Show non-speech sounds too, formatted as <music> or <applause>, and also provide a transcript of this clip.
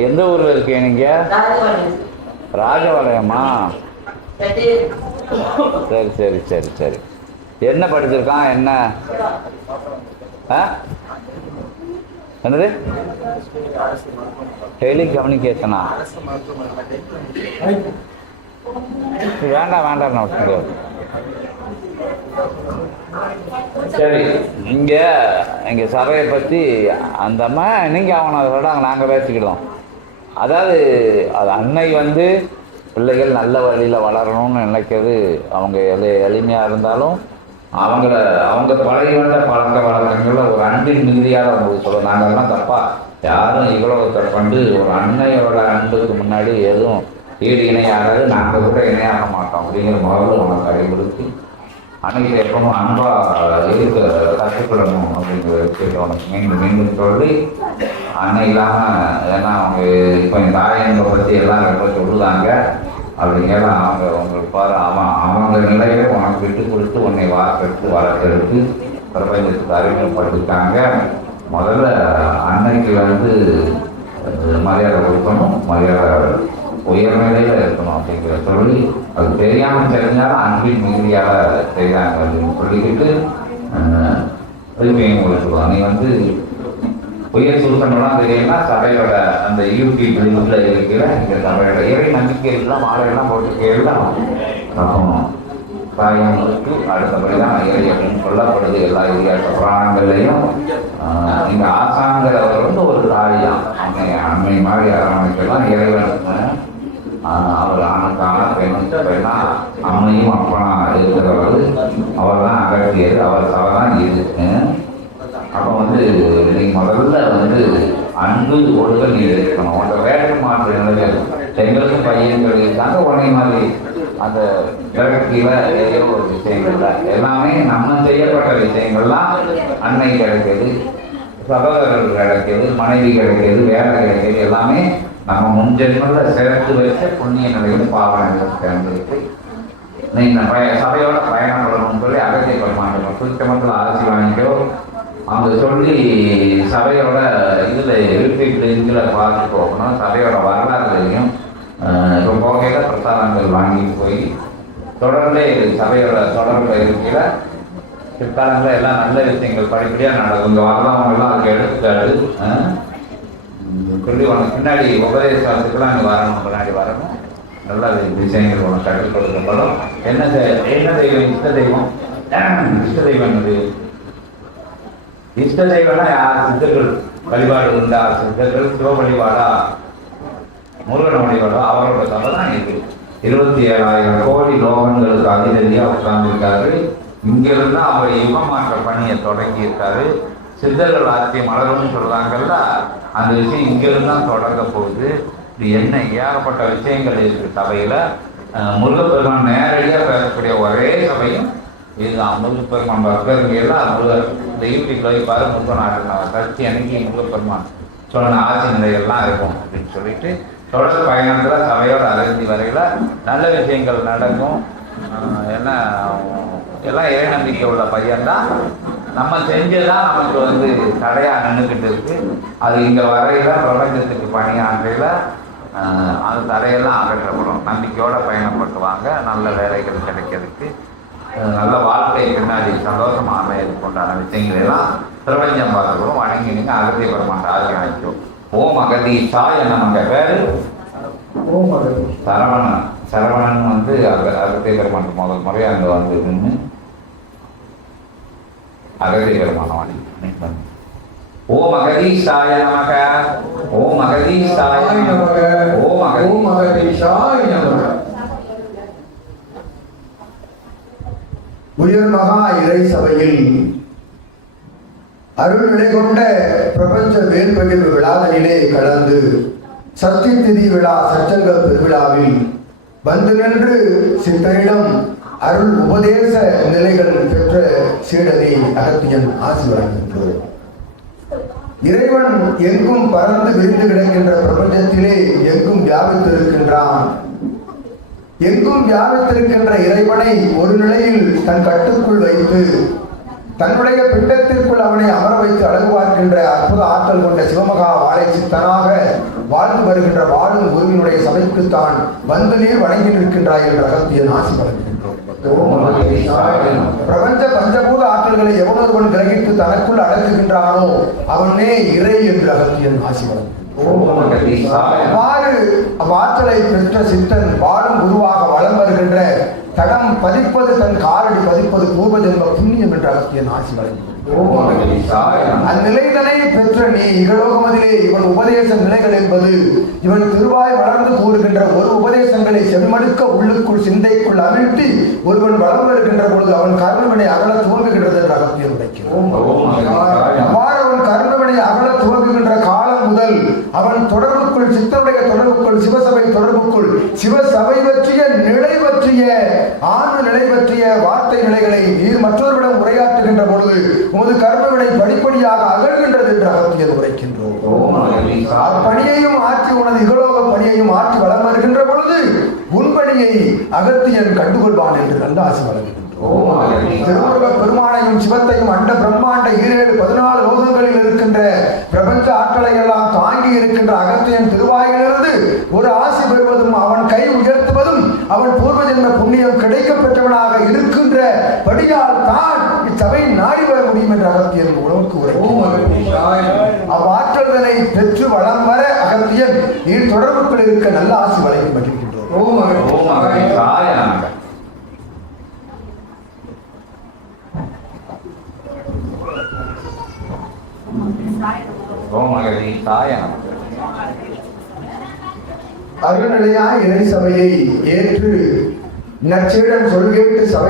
எந்த ஊரில் இருக்கீங்க நீங்கள் ராஜபாளையமா. சரி சரி சரி சரி. என்ன படிச்சிருக்கான்? என்ன? ஆ? என்னது? டெலி கம்யூனிகேஷனா வேண்டாம் வேண்டாம் நான் சரி இங்க எங்க சபையை பத்தி அந்த அம்மா நீங்க அவனை அதை விடாங்க நாங்க பேசிக்கிடுவோம் அதாவது அது அன்னை வந்து பிள்ளைகள் நல்ல வழியில வளரணும்னு நினைக்கிறது அவங்க எளி எளிமையா இருந்தாலும் அவங்கள அவங்க பழகி வந்த பழக்க வழக்கங்கள்ல ஒரு அன்பின் மிகுதியாக அவங்களுக்கு சொல்ல நாங்கள்லாம் தப்பா? யாரும் இவ்வளவு தப்பண்டு ஒரு அன்னையோட அன்புக்கு முன்னாடி எதுவும் ஈடு இணையாகாது. நாங்கள் கூட இணையாக மாட்டோம் அப்படிங்கிற முதல்ல உனக்கு கடைபிடித்து அன்னைக்கு எப்பவும் அன்பா இருக்க கற்றுக்கொள்ளணும் அப்படிங்கிற விஷயத்தை மீண்டும் மீண்டும் சொல்லி அன்னை இல்லாமல் ஏன்னா அவங்க இப்போ இந்த தாயங்களை பற்றி எல்லாம் ரொம்ப சொல்லுதாங்க. அப்படிங்கிற அவங்க உங்களுக்கு பாரு அவன் அவங்க நிலையில உனக்கு விட்டு கொடுத்து உன்னை வாக்கெடுத்து வளர்க்கெடுத்து பிரபஞ்சத்துக்கு அறிமுகப்படுத்திட்டாங்க. முதல்ல அன்னைக்கு வந்து மரியாதை கொடுக்கணும் மரியாதை உயர்நிலையில இருக்கணும் அப்படிங்கிற சொல்லி அது தெரியாம தெரிஞ்சாலும் அன்பின் மிகுதியாக செய்கிறாங்க அப்படின்னு சொல்லிக்கிட்டு அஹ், சொல்லுவாங்க. நீ வந்து உயர் சுருக்கம்லாம் தெரியும்னா சபையோட அந்த யூடியூப் லிங்க்ல இருக்கிற இந்த சபையோட இறை நம்பிக்கைகள்லாம் மாலையெல்லாம் போட்டு கேள்விதான் அப்போ அடுத்தபடிதான் அடுத்தபடி தான் இறை அப்படின்னு சொல்லப்படுது. எல்லா இறையாட்ட புராணங்கள்லையும் இந்த ஆசாங்கிறவர் வந்து ஒரு தாழியாம் அன்னை அம்மை மாதிரி அரவணைக்கெல்லாம் இறைவன் அவர் ஆணுக்கான பெண்ணுக்கு பெண்ணா அம்மையும் அப்பனா இருக்கிறவர் அவர் தான் அகற்றியது அவர் சபை தான் அப்போ வந்து நீ முதல்ல வந்து அன்பு ஒழுங்கல் நீ இருக்கணும். அந்த வேலை மாற்று நிலைகள் பெண்களுக்கும் பையன்கள் இருக்காங்க உடனே மாதிரி அந்த கிழக்கில ஏதோ ஒரு விஷயங்கள்ல எல்லாமே நம்ம செய்யப்பட்ட விஷயங்கள்லாம் அன்னை கிடைக்குது சகோதரர்கள் கிடைக்குது மனைவி கிடைக்குது வேலை கிடைக்குது எல்லாமே நம்ம முன்ஜென்மல சேர்த்து வச்ச புண்ணிய நிலையும் பாவனைகள் சேர்ந்துருக்கு பய சபையோட பயணம் பண்ணணும்னு சொல்லி அகத்திய பெருமாண்டம் குறித்த மக்கள் ஆட்சி வாங்கிக்கோ அவங்க சொல்லி சபையோட இதில் யூடியூப்ல இதில் பார்த்து போகணும். சபையோட வரலாறுலையும் இப்போ போகையில் பிரசாதங்கள் வாங்கிட்டு போய் தொடர்ந்து சபையோட தொடர்புல இருக்கிற பிற்காலங்களில் எல்லாம் நல்ல விஷயங்கள் படிப்படியாக நடக்கும். இங்கே வரலாமெல்லாம் அதுக்கு எடுத்துக்காடு ஆஹ், சொல்லி உனக்கு பின்னாடி உபதேசத்துக்கெல்லாம் நீ வரணும் பின்னாடி வரணும். நல்ல விஷயங்கள் உனக்கு கற்றுக் கொடுக்கப்படும். என்ன என்ன தெய்வம்? இஷ்ட தெய்வம்? <clears throat> இஷ்ட தெய்வம் என்னது? இஷ்ட தெய்வம்னா யார்? சித்தர்கள். வழிபாடு உண்டா? சித்தர்கள். சிவ வழிபாடா முருகன் வழிபாடா? அவரோட சபை தான் இருக்கு இருபத்தி ஏழாயிரம் கோடி லோகங்களுக்கு அதிரடியா உட்கார்ந்துருக்காரு இங்கிருந்து அவர் யுகமாற்ற பணியை தொடங்கி இருக்காரு சித்தர்கள் ஆட்சி மலரும்னு சொல்றாங்கல்ல அந்த விஷயம் இங்கிருந்து தான் தொடங்க போகுது. இது என்ன ஏகப்பட்ட விஷயங்கள் இருக்கு சபையில. முருகப்பெருமான் நேரடியாக பேசக்கூடிய ஒரே சபையும் இதுதான் முருகப்பெருமான் பக்தர்கள் எல்லாம் முருகர் இந்த யூடியூப்ல போய் பாரு முருகன் ஆடுறாங்க சக்தி அன்னைக்கு முருகப்பெருமான் சொன்ன ஆட்சி நிலையெல்லாம் இருக்கும் அப்படின்னு சொல்லிட்டு தொடர் பயணத்தில் சபையோட அலைஞ்சி வரையில் நல்ல விஷயங்கள் நடக்கும். என்ன ஏன்னா எல்லாம் இறை நம்பிக்கை உள்ள பையன்தான். நம்ம செஞ்சதான் நமக்கு வந்து தடையா நின்றுக்கிட்டு இருக்கு. அது இங்க வரையில பிரபஞ்சத்துக்கு பணியாற்றையில அந்த தடையெல்லாம் அகற்றப்படும். நம்பிக்கையோட பயணப்பட்டுவாங்க நல்ல வேலைகள் கிடைக்கிறதுக்கு நல்ல வாழ்க்கை பின்னாடி சந்தோஷமா அமையதுக்கு உண்டான விஷயங்கள் எல்லாம் பிரபஞ்சம் பார்த்துக்கிறோம் வணங்கி நீங்க அகத்திய பெருமாண்ட ஆகி அழைக்கும் ஓம் அகதி சாய் நமங்க பேரு? ஓம் அகதி சரவணன். சரவணன் வந்து அக அகத்திய பெருமான் முதல் முறை அங்க வந்து நின்று அகத்திய பெருமான வணங்கி ஓம் அகதீஷாய நமக. ஓம் அகதீஷாய சாய் நமக. ஓ ஓம் அகதி ஓம் அகதீஷாய் நமக. உயர் மகா இறை சபையில் அருள் நிலை கொண்ட பிரபஞ்ச மேற்பகிர்வு விழாவினிலே கலந்து சக்தி திதி விழா சச்சங்க பெருவிழாவில் வந்து நின்று சித்தரிடம் அருள் உபதேச நிலைகள் பெற்ற சீடனை அகத்தியன் ஆசி இறைவன் எங்கும் பறந்து விரிந்து கிடக்கின்ற பிரபஞ்சத்திலே எங்கும் வியாபித்திருக்கின்றான். எங்கும் வியாபித்திருக்கின்ற இறைவனை ஒரு நிலையில் தன் கட்டுக்குள் வைத்து தன்னுடைய பிண்டத்திற்குள் அவனை அமர வைத்து அழகு பார்க்கின்ற அற்புத ஆற்றல் கொண்ட சிவமகா வாழை சித்தனாக வாழ்ந்து வருகின்ற வாழும் குருவினுடைய சபைக்குத்தான் வந்து நீர் வணங்கி நிற்கின்றாய் என்ற அகத்தியன் ஆசி வழங்குகின்றோம் பிரபஞ்ச பஞ்சபூத ஆற்றல்களை எவனொருவன் கிரகித்து தனக்குள் அடக்குகின்றானோ அவனே இறை என்று அகத்தியன் ஆசிவன் அவ்வாறு அவ்வாற்றலை பெற்ற சித்தன் வாழும் குருவாக வளம் வருகின்ற தடம் பதிப்பது தன் காலடி பதிப்பது பூர்வ ஜென்ம புண்ணியம் என்ற அகத்தியன் ஆசி வழங்குகின்றோம் அந்நிலைதனை பெற்ற நீ இகலோகமதிலே இவன் உபதேச நிலைகள் என்பது இவன் திருவாய் வளர்ந்து கூறுகின்ற ஒரு உபதேசங்களை செவிமடுக்க உள்ளுக்குள் சிந்தைக்குள் அமிழ்த்தி ஒருவன் வளர்ந்து இருக்கின்ற பொழுது அவன் கர்மவினை அகல துவங்குகின்றது என்று அகத்தியம் உரைக்கிறோம் அவ்வாறு அவன் கர்மவினை அகல துவங்குகின்ற காலம் முதல் அவன் தொடர்புக்குள் சித்தனுடைய தொடர்புக்குள் சிவசபை தொடர்புக்குள் சிவசபை பற்றிய நிலை பற்றிய ஆண்டு நிலை பற்றிய வார்த்தை நிலைகளை நீர் மற்றொருவிடம் உரையாற்றுகின்ற பொழுது உமது கர்மவினை படிப்படியாக அகழ்கின்றது என்று அகத்தியன் உரைக்கின்றோம். அப்பணியையும் ஆற்றி உனது இகலோக பணியையும் ஆற்றி வளம் வருகின்ற பொழுது உன் பணியை அகத்தியன் கண்டுகொள்வான் என்று நல்ல ஆசி வழங்குகின்றோம் திருமுருக பெருமானையும் சிவத்தையும் அண்ட பிரம்மாண்ட ஈரேழு பதினாலு லோகங்களில் இருக்கின்ற பிரபஞ்ச ஆற்றலை எல்லாம் தாங்கி இருக்கின்ற அகத்தியன் திருவாயிலிருந்து ஒரு ஆசி பெறுவதும் அவன் கை உயர்த்துவதும் அவன் பூர்வ என்ற புண்ணியம் கிடைக்கப்பெற்றவனாக இருக்கின்ற படியால் தான் இச்சபை நாடி வர முடியும் என்ற அகத்தியன் உணவுக்கு உரைக்கும் அவ்வாற்றல்களை பெற்று வளம் வர அகத்தியன் நீர் தொடர்புக்குள் இருக்க நல்ல ஆசி வழங்கி மகிழ்கின்றோம் அருள்நிலையாய் இறை சபையை ஏற்று நற்சீடன் சொல்கேட்டு சபை